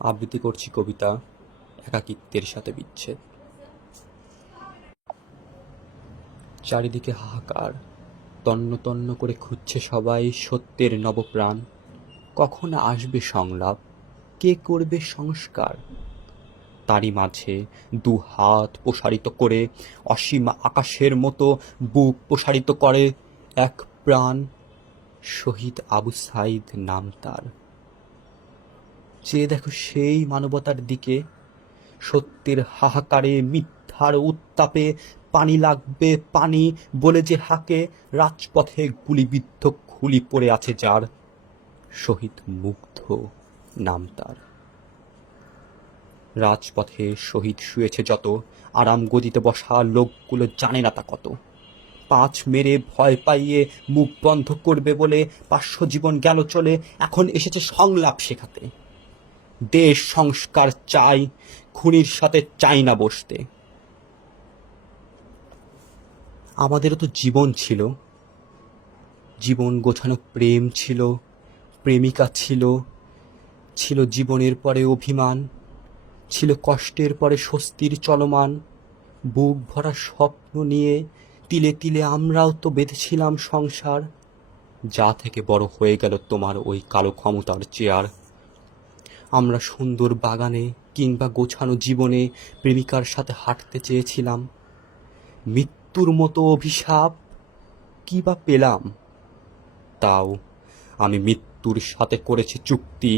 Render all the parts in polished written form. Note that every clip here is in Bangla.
আবৃত্তি করছি কবিতা একাকিত্বের সাথে বিচ্ছেদ। চারিদিকে হাহাকার, তন্ন তন্ন করে খুঁজছে সবাই সত্যের নবপ্রাণ। কখন আসবে সংলাপ, কে করবে সংস্কার? তারই মাঝে দু হাত প্রসারিত করে অসীম আকাশের মতো বুক প্রসারিত করে এক প্রাণ, শহীদ আবু সাইদ নাম তার। চেয়ে দেখো সেই মানবতার দিকে, সত্যের হাহাকারে মিথ্যার উত্তাপে পানি লাগবে পানি বলে যে হাকে, রাজপথে গুলিবিদ্ধ খুলি পড়ে আছে যার, শহীদ মুগ্ধ নাম তার। রাজপথে শহীদ শুয়েছে যত, আরাম গদিতে বসা লোকগুলো জানে না তা কত। পাঁচ মেরে ভয় পাইয়ে মুখ বন্ধ করবে বলে 500 জীবন গেল চলে, এখন এসেছে সংলাপ শেখাতে। দেশ সংস্কার চাই, খুনির সাথে চাই না বসতে। আমাদেরও তো জীবন ছিল, জীবন গোছানো প্রেম ছিল, প্রেমিকা ছিল, ছিল জীবনের পরে অভিমান, ছিল কষ্টের পরে স্বস্তির চলমান। বুক ভরা স্বপ্ন নিয়ে তিলে তিলে আমরাও তো বেঁধেছিলাম সংসার, যা থেকে বড় হয়ে গেল তোমার ওই কালো ক্ষমতার চেয়ার। আমরা সুন্দর বাগানে কিংবা গোছানো জীবনে প্রেমিকার সাথে হাঁটতে চেয়েছিলাম, মৃত্যুর মতো অভিশাপ কি বা পেলাম? তাও আমি মৃত্যুর সাথে করেছি চুক্তি,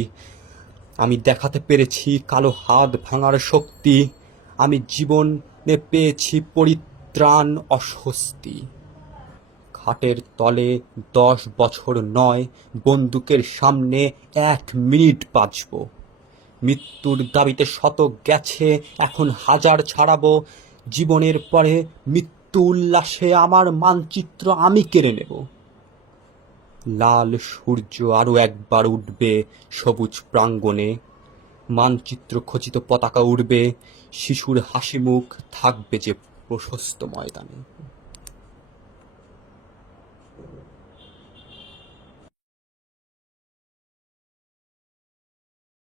আমি দেখাতে পেরেছি কালো হাত ভাঙার শক্তি, আমি জীবনে পেয়েছি পরিত্রাণ অস্বস্তি। খাটের তলে 10 বছর নয়, বন্দুকের সামনে 1 মিনিট বাঁচব। মৃত্যুর দাবিতে শতক গেছে, এখন হাজার ছাড়াবো। জীবনের পরে মৃত্যু উল্লাসে আমার মানচিত্র আমি কেড়ে নেব। লাল সূর্য আরো একবার উঠবে সবুজ প্রাঙ্গণে, মানচিত্র খচিত পতাকা উড়বে, শিশুর হাসি মুখ থাকবে যে প্রশস্ত ময়দানে।